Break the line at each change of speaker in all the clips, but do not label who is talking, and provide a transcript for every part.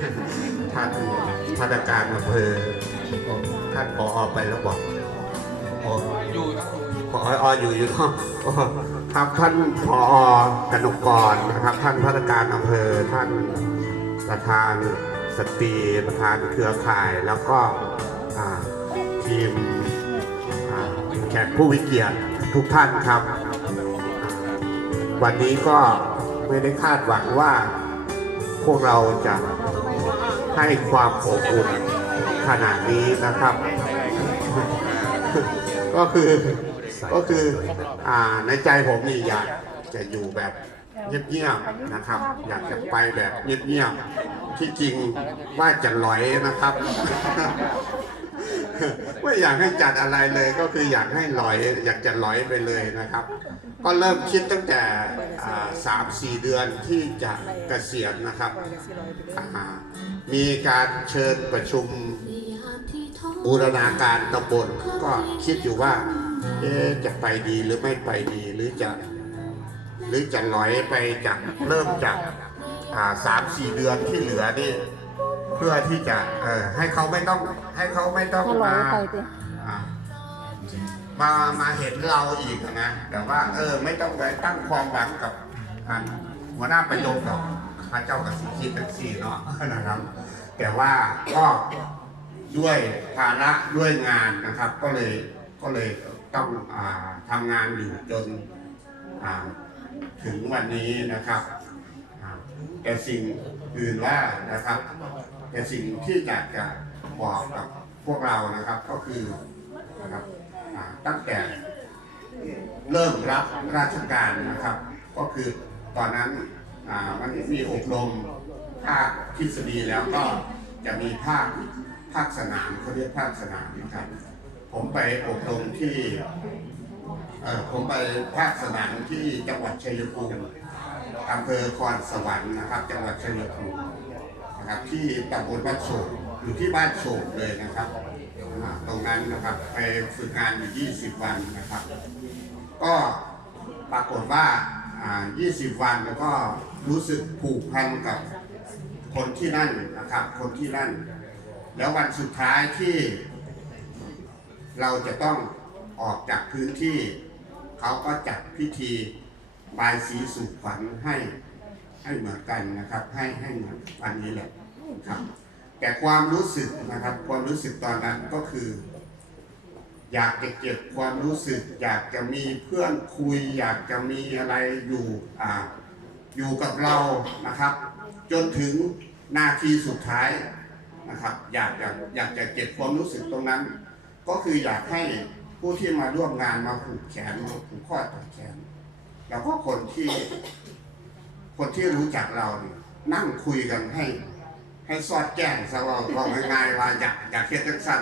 ท่านธนาการอำเภอท่านปอไปแล้วบอกอ
ยู่ครับ
พอออยู่อยู่ครับท่านพอกนกกรนะครับ ท่านพนักการอำเภอท่านประธานสตรีประธานเครือข่ายแล้วก็ทีมแขกผู้วิเกียรติทุกท่านครับ วันนี้ก็ไม่ได้คาดหวังว่าพวกเราจะ ให้ความอบอุ่นขนาดนี้นะครับ ก็คือก็คืออ่าในใจผมนี่อยากจะอยู่แบบเงียบๆนะครับ อยากจะไปแบบเงียบๆที่จริงว่าจะลอยนะครับ ไม่อยากให้จัดอะไรเลยก็คืออยากให้ลอย อยากจะลอยไปเลยนะครับ ก็เริ่มคิดตั้งแต่สามสี่เดือนที่จะเกษียณนะครับ มีการเชิญประชุมบูรณาการตำบลก็คิดอยู่ว่าจะไปดีหรือไม่ไปดีหรือจะหรือจะลอยไปจากเริ่มจากสามสี่เดือนที่เหลือนี่ เพื่อที่จะให้เขาไม่ต้อง ให้เขาไม่ต้อง
ถ้าร้อ
มาย
ไปดิ
อ่ามามาเห็นเราอีกนะแต่ว่า เออ ไม่ต้องไปตั้งความหวังกับอ่าหัวหน้าประโยคกับพระเจ้ากับสิคิดทั้งสี่เนาะนะครับ แต่ว่าก็ด้วยภาระด้วยงานนะครับ ก็เลยก็เลยต้องอาทำงานอยู่จนอ่าถึงวันนี้นะครับอ่าแต่สิ่งอื่นว่านะครับ แต่สิ่งที่อยากจะ บอกกับพวกเรานะครับก็คือนะครับตั้งแต่เริ่มรับราชการนะครับ ก็คือตอนนั้นอ่ามันมีอบรมภาคทฤษฎีแล้วก็จะมีภาคภาคสนามเขาเรียกภาคสนามนะครับ ผมไปอบรมที่เอ่อผมไปภาคสนามที่จังหวัดชัยภูมิอำเภอคอนสวรรค์นะครับ จังหวัดชัยภูมิ นะครับที่ตำบลบ้านโศกอยู่ที่บ้านโศกเลยนะครับอ่าตรงนั้นนะครับไปฝึกงานอยู่ 20 วันนะครับ ก็ปรากฏว่าอ่า20 วันแล้วก็รู้สึกผูกพันกับคนที่นั่นนะครับ คนที่นั่น แล้ววันสุดท้ายที่ เราจะต้องออกจากพื้นที่ เขาก็จัดพิธีบายสีสู่ขวัญให้ ให้เหมือนกันนะครับ ให้ให้เหมือนวันนี้แหละครับ แต่ความรู้สึกนะครับ ความรู้สึกตอนนั้นก็คือ อยากจะเก็บความรู้สึก อยากจะมีเพื่อนคุย อยากจะมีอะไรอยู่อ่าอยู่กับเรานะครับ จนถึงนาทีสุดท้ายนะครับ อยากจะอยากจะเก็บความรู้สึกตรงนั้น ก็คืออยากให้ผู้ที่มาร่วมงานมาผูกแขนมาผูกข้อต่อแขน แล้วก็คนที่ คนที่รู้จักเราเนี่ยนั่งคุยกันให้ ให้สอดแจ้งซะว่าว่าง่ายๆว่าอยากอยากเฮ็ดจังสั้น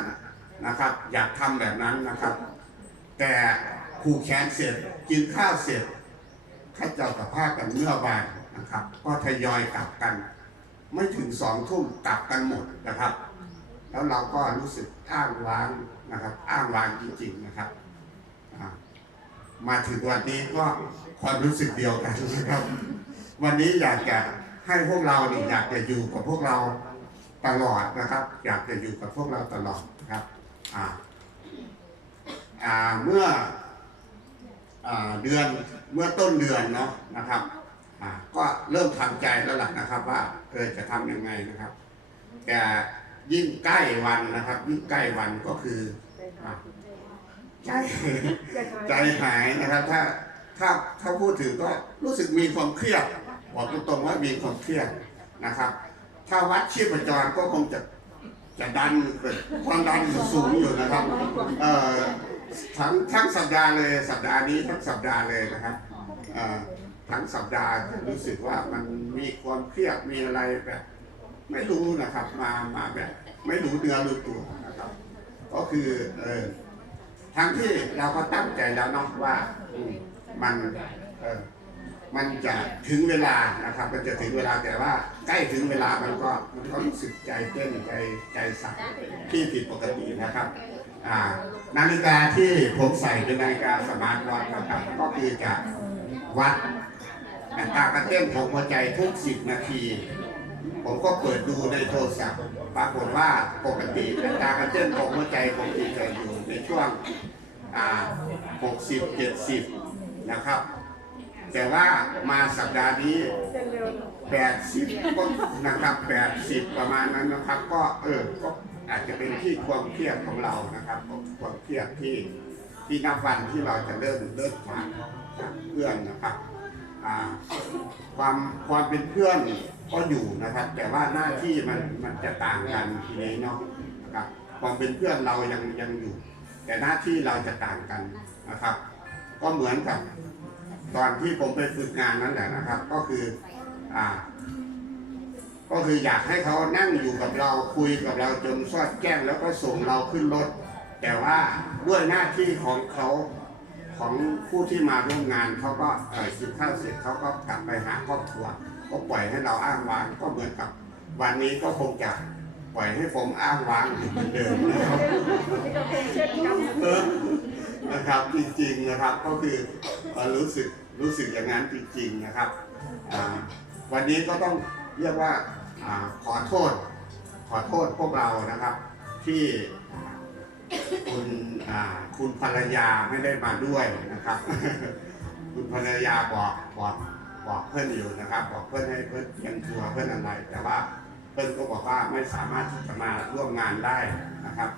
นะครับ อยากทำแบบนั้นนะครับ แต่ผูกแขนเสร็จกินข้าวเสร็จข้าเจ้ากับผ้ากันเมื่อบานนะครับ ก็ทยอยกลับกัน ไม่ถึงสองทุ่มกลับกันหมดนะครับ แล้วเราก็รู้สึกอ้างว้างนะครับ อ้างว้างจริงๆนะครับมาถึงวันนี้ก็ความรู้สึกเดียวกันนะครับ วันนี้อยากจะให้พวกเรานี่อยากจะอยู่กับพวกเราตลอดนะครับ อยากจะอยู่กับพวกเราตลอดนะครับอ่าอ่าเมื่ออ่าเดือนเมื่อต้นเดือนเนาะนะครับอ่าก็เริ่มทำใจแล้วล่ะนะครับ ว่าเออจะทำยังไงนะครับแต่ยิ่งใกล้วันนะครับ ยิ่งใกล้วันก็คืออ่าใจใจหายนะครับ ถ้าถ้าถ้าพูดถึงก็รู้สึกมีความเครียด บอกตรงๆว่ามีความเครียดนะครับ ถ้าวัดชีพจรก็คงจะจะดันความดันสูงอยู่นะครับเอ่อทั้งทั้งสัปดาห์เลยสัปดาห์นี้ทั้งสัปดาห์เลยนะครับเอ่อทั้งสัปดาห์รู้สึกว่ามันมีความเครียดมีอะไรแบบ ไม่รู้นะครับมามาแบบ ไม่รู้เนื้อรู้ตัวนะครับ ก็คือเออทั้งที่เราก็ตั้งใจแล้วเนาะว่ามมันเออ มันจะถึงเวลานะครับ มันจะถึงเวลาแต่ว่าใกล้ถึงเวลามันก็มันก็รู้สึกใจเต้นใจใจสั่นที่ผิดปกตินะครับอ่านาฬิกาที่ผมใส่เป็นนาฬิกาสมาร์ทวอทนะครับก็คือจะวัดอัตราการเต้นของหัวใจทุก10นาที ผมก็เปิดดูในโทรศัพท์ปรากฏว่าปกติอัตราการเต้นของหัวใจปกติจะอยู่ในช่วงอ่า60 70 นะครับ แต่ว่ามาสัปดาห์นี้80ก็นะครับ80ประมาณนั้นนะครับ ก็เออก็อาจจะเป็นที่ความเครียดของเรานะครับความเครียดที่ที่นับวันที่เราจะเริ่มเลิกจากจากเพื่อนนะครับความความเป็นเพื่อนก็อยู่นะครับ แต่ว่าหน้าที่มันมันจะต่างกันทีนี้เนาะนะครับความเป็นเพื่อนเรายังยังอยู่ แต่หน้าที่เราจะต่างกันนะครับ ก็เหมือนกับ ตอนที่ผมไปฝึกงานนั่นแหละนะครับ ก็คือ อ่า ก็คืออยากให้เขานั่งอยู่กับเราคุยกับเราจนซอดแก้งแล้วก็ส่งเราขึ้นรถ แต่ว่าด้วยหน้าที่ของเขาของผู้ที่มาร่วมงานเขาก็เออสิบข้าวเสร็จเขาก็กลับไปหาครอบครัวก็ปล่อยให้เราอ้างว้างก็เหมือนกับ วันนี้ก็คงจะปล่อยให้ผมอ้างว้างอยู่เหมือนเดิมนะครับเออนะครับจริงๆนะครับก็คือ รู้สึกรู้สึกอย่างนั้นจริงๆนะครับ วันนี้ก็ต้องเรียกว่าอขอโทษ ขอโทษพวกเรานะครับ ที่คุณคุณภรรยาไม่ได้มาด้วยนะครับ คุณภรรยาบอกบอกบอกเพื่อนอยู่นะครับ บอกเพื่อนให้เพื่อนเตรียมตัวเพื่อนอะไร แต่ว่าเพื่อนก็บอกว่าไม่สามารถที่จะมาร่วมงานได้นะครับ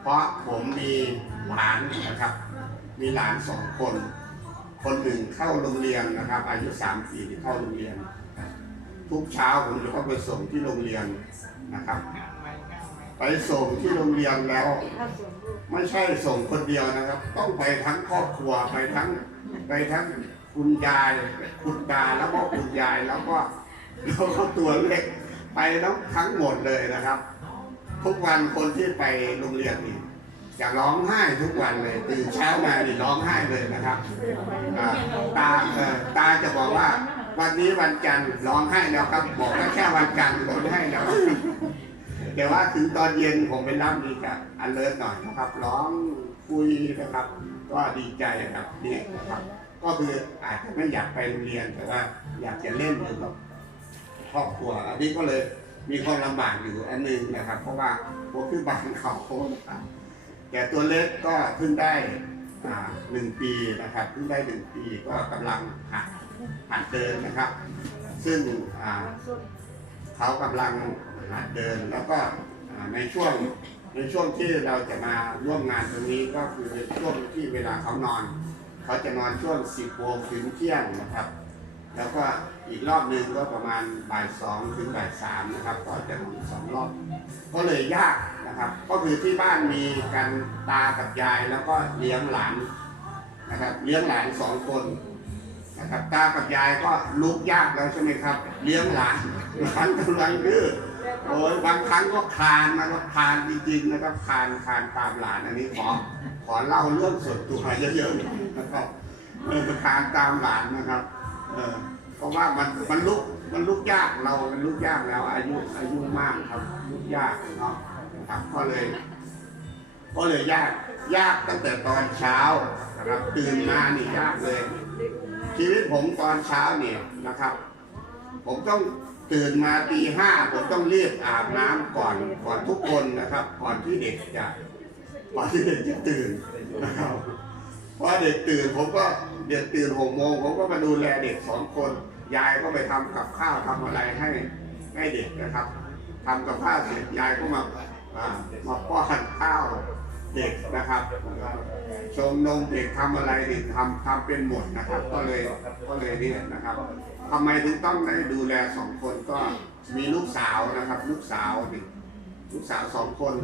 เพราะผมมีหลานนะครับ มีหลานสองคน คนหนึ่งเข้าโรงเรียนนะครับ อายุสามปีเข้าโรงเรียน ทุกเช้าผมจะต้องไปส่งที่โรงเรียนนะครับ ไปส่งที่โรงเรียนแล้ว ไม่ใช่ส่งคนเดียวนะครับ ต้องไปทั้งครอบครัวไปทั้งไปทั้งคุณยายคุณตาแล้วก็คุณยายแล้วก็แล้วก็ตัวเล็กไปทั้งทั้งหมดเลยนะครับ ทุกวันคนที่ไปโรงเรียนนี่ จะร้องไห้ทุกวันเลยตื่นเช้ามานี่ร้องไห้เลยนะครับอ่าตาเอ่อตาจะบอกว่า วันนี้วันจันทร์ร้องไห้แล้วครับบอกว่าแค่วันจันทร์ร้องไห้แล้ว แต่ว่าถึงตอนเย็นผมไปรับนี่จะอันเลิศหน่อยนะครับ ร้องคุยนะครับ ก็ดีใจครับนี่นะครับ ก็คืออาจจะไม่อยากไปโรงเรียนแต่ว่า อยากจะเล่นอยู่กับครอบครัวอันนี้ก็เลยมีความลำบากอยู่อันหนึงนะครับ เพราะว่าผมคือบานเขาโค้งนะครับ แต่ตัวเล็กก็เพิ่งได้หนึ่งปีนะครับเพิ่งได้หนึ่งปีก็กำลังหัดหัดเดินนะครับ ซึ่งเขากำลังหัดเดินแล้วก็ในช่วงในช่วงที่เราจะมาร่วมงานตรงนี้ก็คือในช่วงที่เวลาเขานอน เขาจะนอนช่วง 10โมงถึงเที่ยงนะครับ แล้วก็อีกรอบหนึ่งก็ประมาณบ่ายสองถึงบ่ายสามนะครับ ก็จะนอนสองรอบ ก็เลยยาก นะครับ ก็คือที่บ้านมีกันตากับยายแล้วก็เลี้ยงหลานนะครับ เลี้ยงหลานสองคนนะครับ ตากับยายก็ลุกยากแล้วใช่ไหมครับ เลี้ยงหลานหลานกำลังดื้อโอ้ยบางครั้งก็คานนะครับคานจริงๆนะครับคานคานตามหลานอันนี้ขอขอเล่าเรื่องส่วนตัวเยอะๆนะครับเออคานตามหลานนะครับเออเพราะว่ามันมันลุกมันลุกยากเรามันลุกยากแล้วอายุอายุมากครับลุกยากเนาะ นะครับก็เลยก็เลยยากยากตั้งแต่ตอนเช้านะครับตื่นมานี่ยากเลย ชีวิตผมตอนเช้าเนี่ยนะครับ ผมต้องตื่นมาตีห้าผมต้องรีบอาบน้ำก่อนก่อนทุกคนนะครับ ก่อนที่เด็กจะก่อนที่เด็กจะตื่นนะครับพราะเด็กตื่นผมก็เด็กตื่นหกโมงผมก็มาดูแลเด็กสองคน ยายก็ไปทำกับข้าวทำอะไรให้ให้เด็กนะครับทำกับข้าวเสร็จยายก็มา มาป้อนข้าวเด็กนะครับชมนมเด็กทำอะไรนี่ทำทำเป็นหมดนะครับ ก็เลยก็เลยเนี่ยนะครับทำไมถึงต้องได้ดูแลสองคนก็มีลูกสาวนะครับ ลูกสาวนี่ลูกสาวสองคน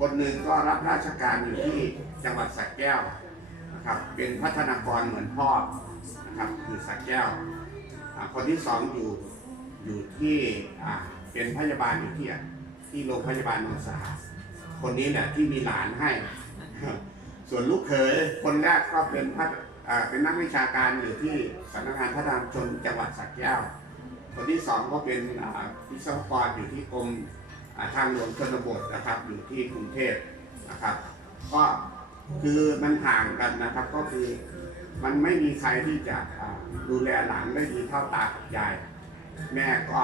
คนหนึ่งก็รับราชการอยู่ที่จังหวัดสระแก้วนะครับ เป็นพัฒนากรเหมือนพ่อนะครับอยู่สระแก้ว คนที่สองอยู่อยู่ที่เป็นพยาบาลอยู่ที่ ที่โรงพยาบาลนนสาคนนี้แหละที่มีหลานให้ ส่วนลูกเขยคนแรกก็เป็นพัฒเป็นนักวิชาการอยู่ที่สำนักงานพัฒนาชนจังหวัดสระแก้ว คนที่สองก็เป็นวิศวกรอยู่ที่กรมทางหลวงชนบทนะครับอยู่ที่กรุงเทพนะครับ ก็คือมันห่างกันนะครับก็คือมันไม่มีใครที่จะดูแลหลานได้ดีเท่าตากับยาย แม่ก็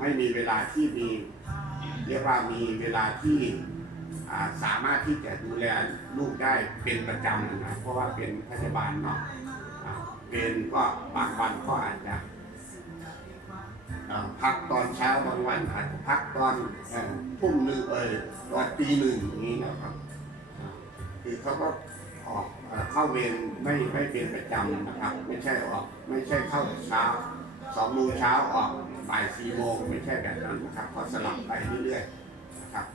ไม่มีเวลาที่มี เรียกว่ามีเวลาที่สามารถที่จะดูแลลูกได้เป็นประจำนะเพราะว่าเป็นพยาบาลเนาะอ่าเป็นก็บางวันก็อาจจะพักตอนเช้าบางวันอาจจะพักตอนเอ่อทุ่มหนึ่งเอยตอนตีหนึ่งอย่างนี้นะครับ คือเขาก็ออกเอ่อเข้าเวรไม่ไม่เป็นประจำนะครับ ไม่ใช่ออกไม่ใช่เข้าเช้าสองโมงเช้าออก บ่ายสี่โมงไม่ใช่แบบนั้นนะครับก็สลับไปเรื่อยๆนะครับ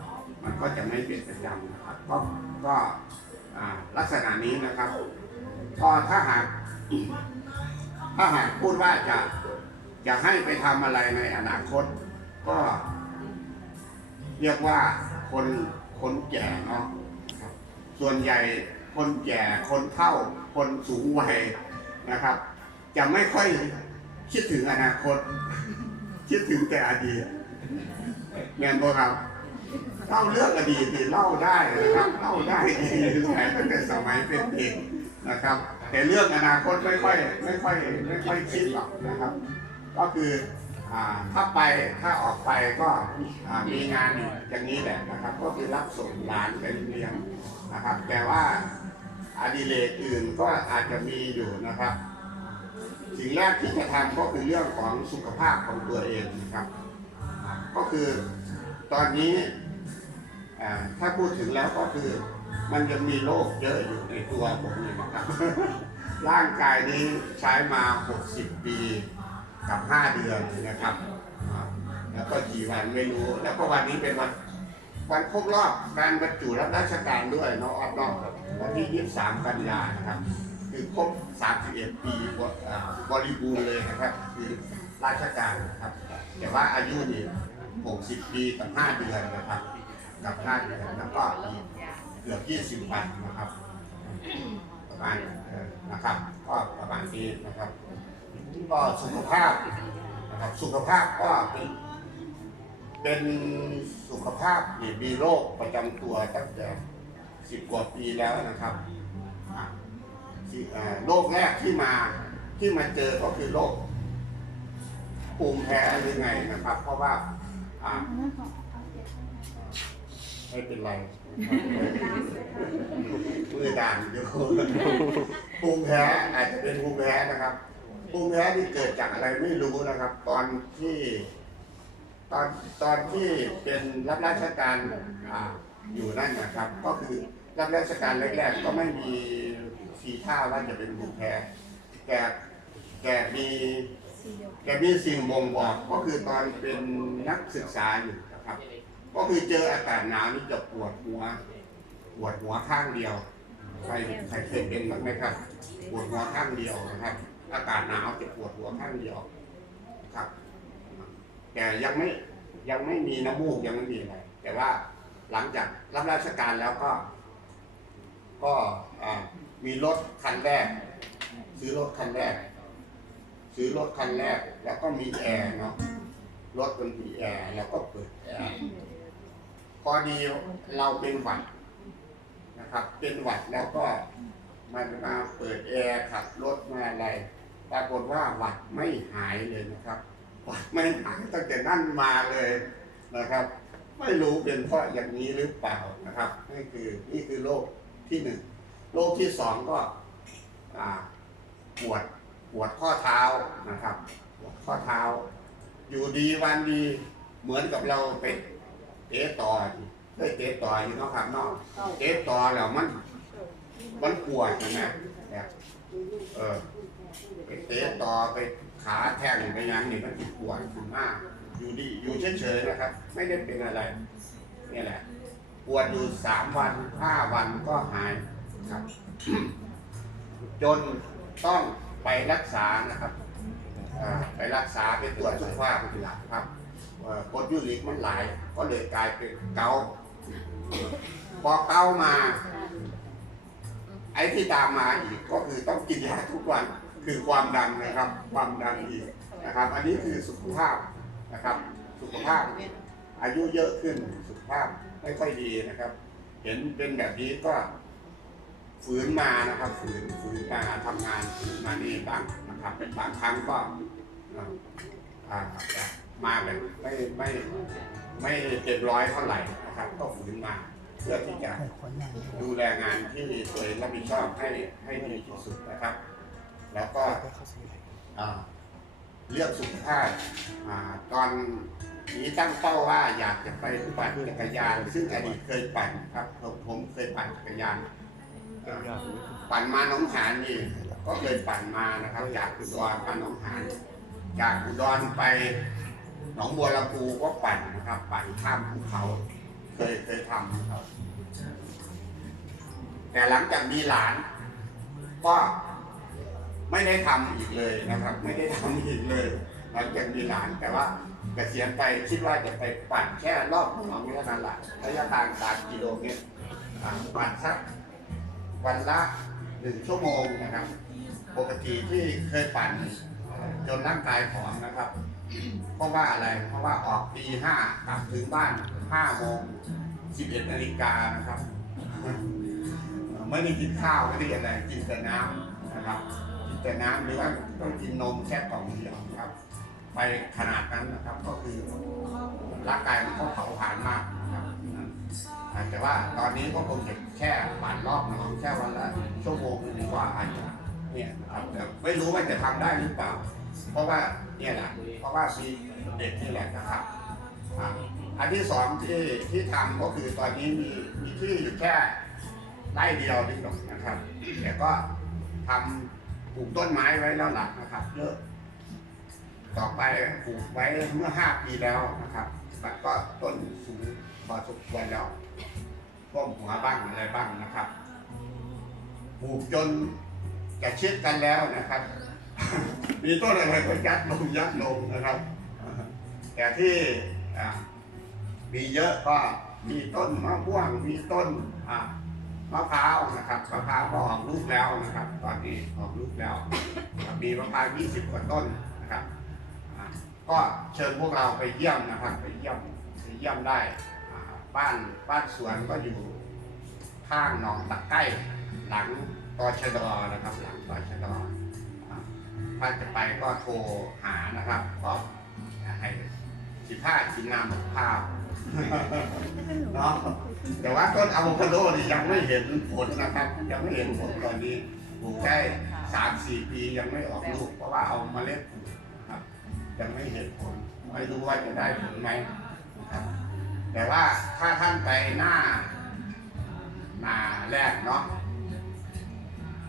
มันก็จะไม่เป็นประจำนะครับ ก็ก็ลักษณะนี้นะครับก็ถ้าหากถ้าหากพูดว่าจะจะให้ไปทำอะไรในอนาคต ก็เรียกว่าคนคนแก่เนาะส่วนใหญ่คนแก่คนเฒ่า คนสูงวัยนะครับ จะไม่ค่อยคิดถึงอนาคต คิดถึงแต่อดีตแม่นบ่ครับเล่าเรื่องอดีตนี่เล่าได้นะครับเล่าได้ดีแต่ตั้งแต่สมัยเป็นเด็กนะครับ แต่เรื่องอนาคตไม่ค่อยไม่ค่อยไม่ค่อยคิดหรอกนะครับ ก็คือถ้าไปถ้าออกไปก็มีงานอย่างนี้แหละนะครับ ก็คือรับส่งหลานไปเลี้ยงนะครับ แต่ว่าอดิเรกอื่นก็อาจจะมีอยู่นะครับ สิ่งแรกที่จะทำก็คือเรื่องของสุขภาพของตัวเองนะครับ ก็คือตอนนี้ถ้าพูดถึงแล้วก็คือมันยังมีโรคเยอะอยู่ในตัวผมนี่นะครับ ร่างกายนี้ใช้มา 60 ปีกับ 5 เดือนนะครับ แล้วก็กี่วันไม่รู้ แล้วก็วันนี้เป็นวันวันครบรอบการบรรจุรับราชการด้วยเนาะออฟนอกวันที่ 23 กันยานะครับ คือครบ 31 ปีบอ่าบริบูรณ์เลยนะครับ คือราชการนะครับ แต่ว่าอายุนี่60 ปีกับ 5 เดือนนะครับ กับ 5 เดือนแล้วก็อีกเกือบ 20 วันนะครับ ประมาณนะครับ ก็ประมาณนี้นะครับ ก็สุขภาพนะครับ สุขภาพก็เป็นเป็นสุขภาพมีโรคประจำตัวตั้งแต่ 10 กว่าปีแล้วนะครับ ที่เอ่อโรคแรกที่มาที่มาเจอก็คือโรคภูมิแพ้หรือไงนะครับ เพราะว่าอ่าไม่เป็นไรมือด่านอยู่ภูมิแพ้อาจจะเป็นภูมิแพ้นะครับภูมิแพ้ที่เกิดจากอะไรไม่รู้นะครับ ตอนที่ตอนตอนที่เป็นรับราชการอ่าอยู่นั่นนะครับ ก็คือรับราชการแรกๆก็ไม่มี ทีท่าว่าจะเป็นภูมิแพ้แกแกมีแกมีสิ่งบ่งบอกก็คือตอนเป็นนักศึกษาอยู่นะครับ ก็คือเจออากาศหนาวนี่จะปวดหัว ปวดหัวข้างเดียวใครใครเคยเป็นบ้างไหมครับ ปวดหัวข้างเดียวนะครับ อากาศหนาวจะปวดหัวข้างเดียวครับ แต่ยังไม่ยังไม่มีน้ำมูกยังไม่มีอะไรแต่ว่าหลังจากรับราชการแล้วก็ ก็อ่า มีรถคันแรก ซื้อรถคันแรก ซื้อรถคันแรก แล้วก็มีแอร์เนาะรถมันมีแอร์แล้วก็เปิดแอร์พอดีเราเป็นหวัดนะครับ เป็นหวัดแล้วก็มันมาเปิดแอร์ขับรถมาอะไรปรากฏว่าหวัดไม่หายเลยนะครับหวัดไม่หายตั้งแต่นั่นมาเลยนะครับ ไม่รู้เป็นเพราะอย่างนี้หรือเปล่านะครับนี่คือนี่คือโรคที่หนึ่ง โรคที่สองก็ปวดปวดข้อเท้านะครับปวดข้อเท้า อยู่ดีวันดีเหมือนกับเราไปเตะต่อได้เตะต่ออยู่นะครับเนาะเตะต่อแล้วมัน มันปวดนะนะแบบเออไปเตะต่อไปขาแทงไปยังนี่มันปวดขึ้นมากอยู่ดีอยู่เฉยๆนะครับ ไม่ได้เป็นอะไรนี่แหละปวดอยู่สามวันห้าวันก็หาย ครับ จนต้องไปรักษานะครับอ่าไปรักษาไปตรวจสุขภาพเป็นหลักครับเอ่อกรดยูริกมันหลาย ก็เลยกลายเป็นเกาต์พอเกาต์มา ไอ้ที่ตามมาอีกก็คือต้องกินยาทุกวันคือความดันนะครับ ความดันอีกนะครับ อันนี้คือสุขภาพนะครับ สุขภาพ อายุเยอะขึ้นสุขภาพไม่ค่อยดีนะครับ เห็นเป็นแบบนี้ก็ ฝืนมานะครับฝืนฝืนมาทำงานฝืนมานี่บางนะครับบางครั้งก็มาแบบไม่ไม่ไม่เต็มร้อยเท่าไหร่นะครับ ก็ฝืนมาเพื่อที่จะดูแลงานที่ตัวเองรับผิดชอบให้ให้ดีที่สุดนะครับ แล้วก็เรื่องสุขภาพตอนนี้ตั้งเป้าว่าอยากจะไปปั่นจักรยาน ซึ่งอดีตเคยปั่นครับผมผมเคยปั่นจักรยาน ปั่นมาหนองหานนี่ก็เคยปั่นมานะครับ จากอุดรมาหนองหานจากอุดรไปหนองบัวลำพูก็ปั่นนะครับ ปั่นข้ามภูเขา เคยเคยทำนะครับแต่หลังจากมีหลาน ก็ไม่ได้ทำอีกเลยนะครับ ไม่ได้ทำอีกเลยหลังจากมีหลานแต่ว่าเกษียณไปคิดว่าจะไปปั่นแค่รอบหนองนี้เท่านั้นแหละระยะทางสามกิโลเมตรปั่นสัก วันละหนึ่งชั่วโมงนะครับ ปกติที่เคยปั่นจนร่างกายผอมนะครับ เพราะว่าอะไร เพราะว่าออกตีห้ากลับถึงบ้านห้าโมงสิบเอ็ดนาฬิกานะครับ ไม่ได้กินข้าวไม่ได้อะไรกินแต่น้ำนะครับ กินแต่น้ำหรือว่าต้องกินนมแค่กล่องเดียวครับ ไปขนาดนั้นนะครับ ก็คือร่างกายมันก็เผาผลาญมาก แต่ว่าตอนนี้ก็คงจะแค่ปั่นรอบหนองแค่วันละชั่วโมงหรือว่าอาจจะเนี่ยครับแต่ไม่รู้ว่าจะทำได้หรือเปล่า เพราะว่าเนี่ยแหละเพราะว่ามีเด็กนี่แหละนะครับอันที่สองที่ที่ทำก็คือตอนนี้มีมีที่อยู่แค่ไร่เดียวนิดหน่อยนะครับแต่ก็ทำปลูกต้นไม้ไว้แล้วหลักนะครับเยอะต่อไปปลูกไว้เมื่อห้าปีแล้วนะครับมันก็ต้นสูง พอสมควรแล้วก้มหัวบ้างอะไรบ้างนะครับปลูกจนจะเชิดกันแล้วนะครับ มีต้นอะไรก็ยัดลงยัดลงนะครับ แต่ที่มีเยอะก็มีต้นมะม่วงมีต้นมะพร้าวนะครับมะพร้าวก็ออกลูกแล้วนะครับ ตอนนี้ออกลูกแล้วมีมะพร้าว20 กว่าต้นนะครับ ก็เชิญพวกเราไปเยี่ยมนะครับ ไปเยี่ยมไปเยี่ยมได้ บ้านบ้านสวนก็อยู่ข้างหนองตะไคร้หลังตอชดอนะครับหลังตอชดอ่าถ้าจะไปก็โทรหานะครับเพราะให้สิบห้ากินน้ำมะพร้าวเนาะแต่ว่าต้นอะโวคาโดนี่ยังไม่เห็นผลนะครับ ยังไม่เห็นผลตอนนี้ปลูกได้สามสี่ปียังไม่ออกลูก เพราะว่าเอาเมล็ดปลูกนะครับ ยังไม่เห็นผลไม่รู้ว่าจะได้ผลไหมนะครับ แต่ว่าถ้าท่านไปหน้าหน้าแรกเนาะ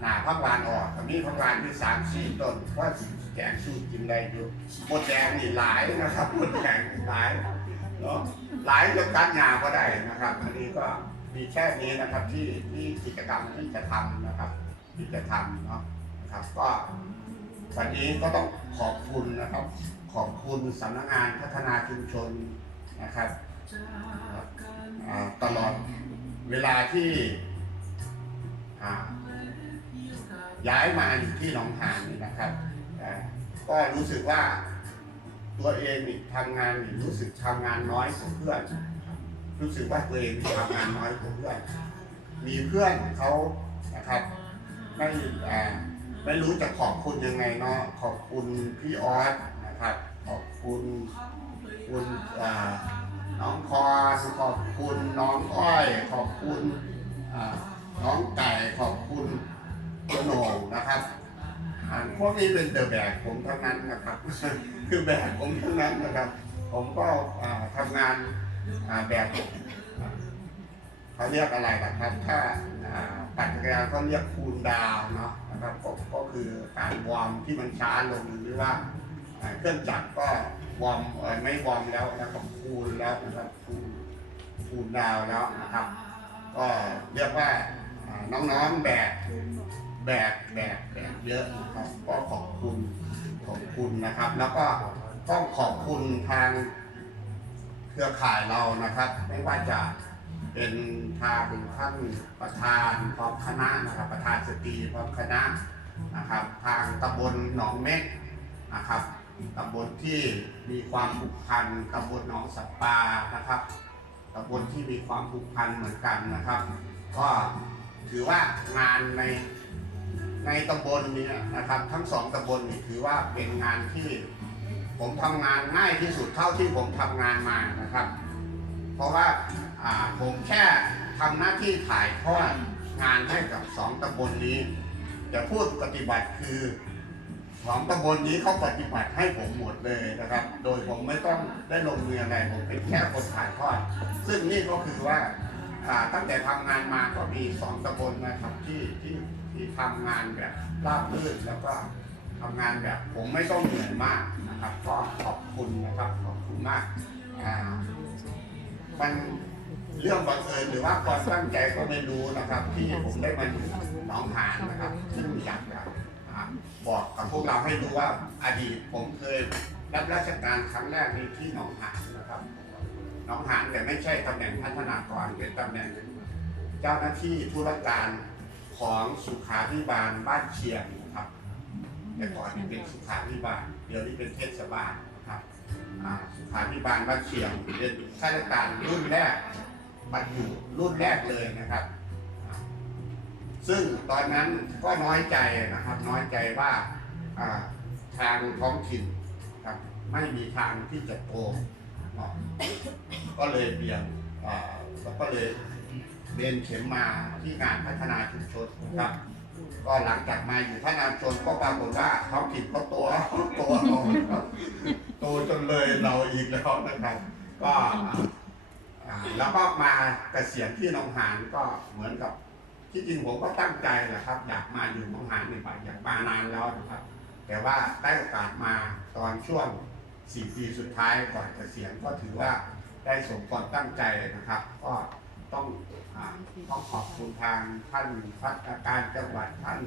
หน้าพักวานออกตอนนี้พักวานที่สามสี่ต้นก็แกงสู้กินได้อยู่หมดแดงนี่หลายนะครับหมดแดงหลายเนาะหลายจนการงานก็ได้นะครับ อันนี้ก็มีแค่นี้นะครับที่ที่กิจกรรมที่จะทำนะครับ ที่จะทำเนาะนะครับก็วันนี้ก็ต้องขอบคุณนะครับ ขอบคุณสำนักงานพัฒนาชุมชนนะครับ ตลอดเวลาที่ย้ายมาอยู่ที่หนองหานนะครับ ก็รู้สึกว่าตัวเองนี่ทำงานรู้สึกทำงานน้อยกว่าเพื่อน รู้สึกว่าตัวเองทำงานน้อยกว่าเพื่อน มีเพื่อนเขานะครับไม่ไม่รู้จะขอบคุณยังไงเนาะขอบคุณพี่ออสนะครับ ขอบคุณคุณอ่า น้องคอนขอบคุณน้องอ้อยขอบคุณน้องไก่ขอบคุณคุณโหน่งนะครับอ่าพวกนี้เป็นเดอะแบกผมทั้งนั้นนะครับ คือแบกผมทั้งนั้นนะครับ ผมก็อ่าทำงานแบบอ่าเขาเรียกอะไรนะครับ ถ้าอ่าปั่นจักรยานก็เรียกคูลดาวเนาะนะครับก็คือการวอร์มที่มันช้าลงหรือว่าเครื่องจักรก็ วอร์มเอ่อไม่วอร์มแล้วนะครับคูลแล้วนะครับคูลคูลดาวน์แล้วนะครับ ก็เรียกว่าอ่าน้องๆแบกแบกแบกแบกเยอะนะครับก็ขอบคุณขอบคุณนะครับ แล้วก็ต้องขอบคุณทางเครือข่ายเรานะครับ ไม่ว่าจะเป็นทางท่านประธานพร้อมคณะนะครับประธานสตรีพร้อมคณะนะครับ ทางตำบลหนองเม็ก นะครับตำบลที่มีความผูกพันตำบลหนองสัปปานะครับตำบลที่มีความผูกพันเหมือนกันนะครับ ก็ถือว่างานในในตำบลนี้นะครับ ทั้งสองตำบลนี่ถือว่าเป็นงานที่ผมทำงานง่ายที่สุดเท่าที่ผมทำงานมานะครับ เพราะว่าาผมแค่ทำหน้าที่ถ่ายทอดงานให้กับสองตำบลนี้แต่พูดปฏิบัติคือ สองตำบลนี้เขาปฏิบัติให้ผมหมดเลยนะครับ โดยผมไม่ต้องได้ลงมืออะไรผมเป็นแค่คนถ่ายทอด ซึ่งนี่ก็คือว่าตั้งแต่ทำงานมาก็มีสองตำบลนะครับที่ที่ที่ทำงานแบบราบรื่นแล้วก็ทำงานแบบผมไม่ต้องเหนื่อยมากนะครับ ก็ขอบคุณนะครับขอบคุณมากอ่ามันเรื่องบังเอิญหรือว่าความตั้งใจก็ไม่รู้นะครับ ที่ผมได้มาอยู่หนองหานนะครับซึ่งอยากจะ บอกกับพวกเราให้รู้ว่าอดีตผมเคยรับราชการครั้งแรกในที่หนองหานนะครับหนองหานแต่ไม่ใช่ตำแหน่งพัฒนากรเป็นตำแหน่งเจ้าหน้าที่ธุรการของสุขาธิบาลบ้านเชียงนะครับแต่ก่อนนี่เป็นสุขาธิบาลเดี๋ยวนี้เป็นเทศบาลนะครับอ่าสถานพิบาลบ้านเชียงเป็นข้าราชการรุ่นแรกบรรจุรุ่นแรกเลยนะครับ ซึ่งตอนนั้นก็น้อยใจนะครับ น้อยใจว่าทางท้องถิ่นครับไม่มีทางที่จะโตเนาะก็เลยเบี่ยงแล้วก็เลยเบนเข็มมาที่งานพัฒนาชุมชนครับ ก็หลังจากมาอยู่พัฒนาชุมชนก็ปรากฏว่าท้องถิ่นก็โตโตลงครับโตจนเลยเราอีกแล้วนะครับก็แล้วก็มาเกษียณที่หนองหานก็เหมือนกับ ที่จริงผมก็ตั้งใจแหละครับ อยากมาอยู่หนองหานในป่อยากมานานแล้วนะครับ แต่ว่าได้โอกาสมาตอนช่วงสี่ปีสุดท้ายก่อนเกษียณก็ถือว่าได้สมความตั้งใจนะครับ ก็ต้องอต้องขอบคุณทางท่านพัฒนาการจังหวัดท่าน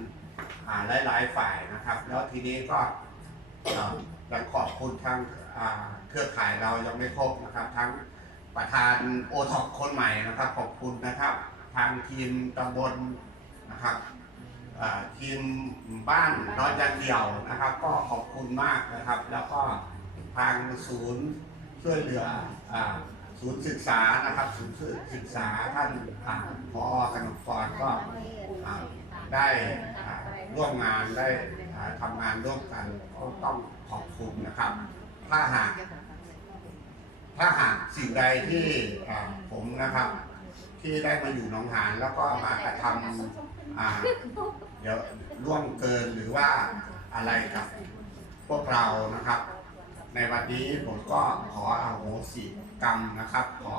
อ่าหลาย ๆ ฝ่ายนะครับ แล้วทีนี้ก็อ่ายังขอบคุณทางเครือข่ายเรายังไม่ครบนะครับ ทั้งประธานโอท็อปคนใหม่นะครับ ขอบคุณนะครับ ทางทีมตำบลนะครับทีมบ้านนอนยันเดี่ยวนะครับ ก็ขอบคุณมากนะครับ แล้วก็ทางศูนย์ช่วยเหลือศูนย์ศึกษานะครับศูนย์ศึกษาท่านอ่าพอกนกรก็ได้ร่วมงานได้อ่าทำงานร่วมกันก็ต้องขอบคุณนะครับ ถ้าหากถ้าหากสิ่งใดที่ผมนะครับ ที่ได้มาอยู่หนองหานแล้วก็มากระทำอ่าเดี๋ยวร่วงเกินหรือว่าอะไรกับพวกเรานะครับ ในวันนี้ผมก็ขออโหสิกรรมนะครับ ขอ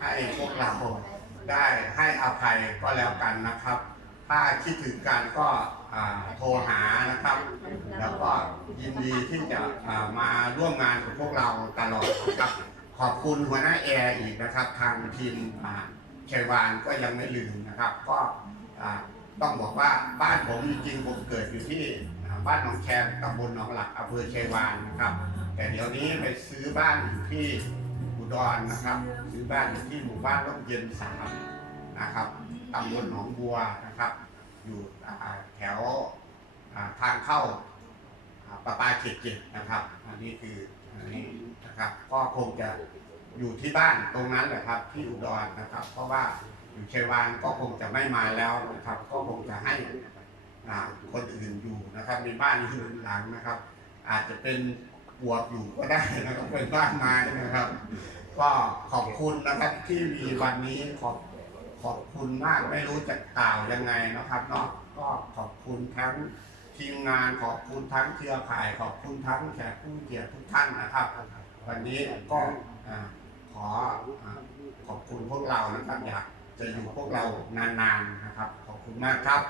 ให้พวกเราได้ให้อภัยก็แล้วกันนะครับ ถ้าคิดถึงกันก็โทรหานะครับ แล้วก็ยินดีที่จะมาร่วมงานกับพวกเราตลอดนะครับ ขอบคุณหัวหน้าแอร์อีกนะครับ ทางทีมอ่า ชัยวานก็ยังไม่ลืมนะครับ ก็ต้องบอกว่าบ้านผมจริงๆผมเกิดอยู่ที่บ้านหนองแคนตำบลหนองหลักอำเภอชัยวานนะครับ แต่เดี๋ยวนี้ไปซื้อบ้านอยู่ที่อุดรนะครับ ซื้อบ้านอยู่ที่หมู่บ้านร่มเย็นสามนะครับตำบลหนองบัวนะครับ อยู่แถวทางเข้าประปาเขตเจ็ดนะครับ อันนี้คืออันนี้นะครับ ก็คงจะ อยู่ที่บ้านตรงนั้นแหละครับ ที่อุดรนะครับ เพราะว่าอยู่เชัยงวานก็คงจะไม่มาแล้วนะครับ ก็คงจะให้คนอื่นอยู่นะครับ มีบ้านอยู่หลังนะครับ อาจจะเป็นปวกอยู่ก็ได้นะครับเป็นบ้านไม้นะครับ ก็ขอบคุณนะครับที่มีวันนี้ขอบขอบคุณมากไม่รู้จะกล่าวยังไงนะครับเนาะก็ขอบคุณทั้งทีมงานขอบคุณทั้งเครือข่าย ขอบคุณทั้งแขกผู้เกียรติทุกท่านนะครับ วันนี้ก็อ่า ขอขอบคุณพวกเรานะครับอยากจะอยู่พวกเรานานๆนะครับ ขอบคุณมากครับ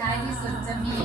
ท้ายที่สุดจะมี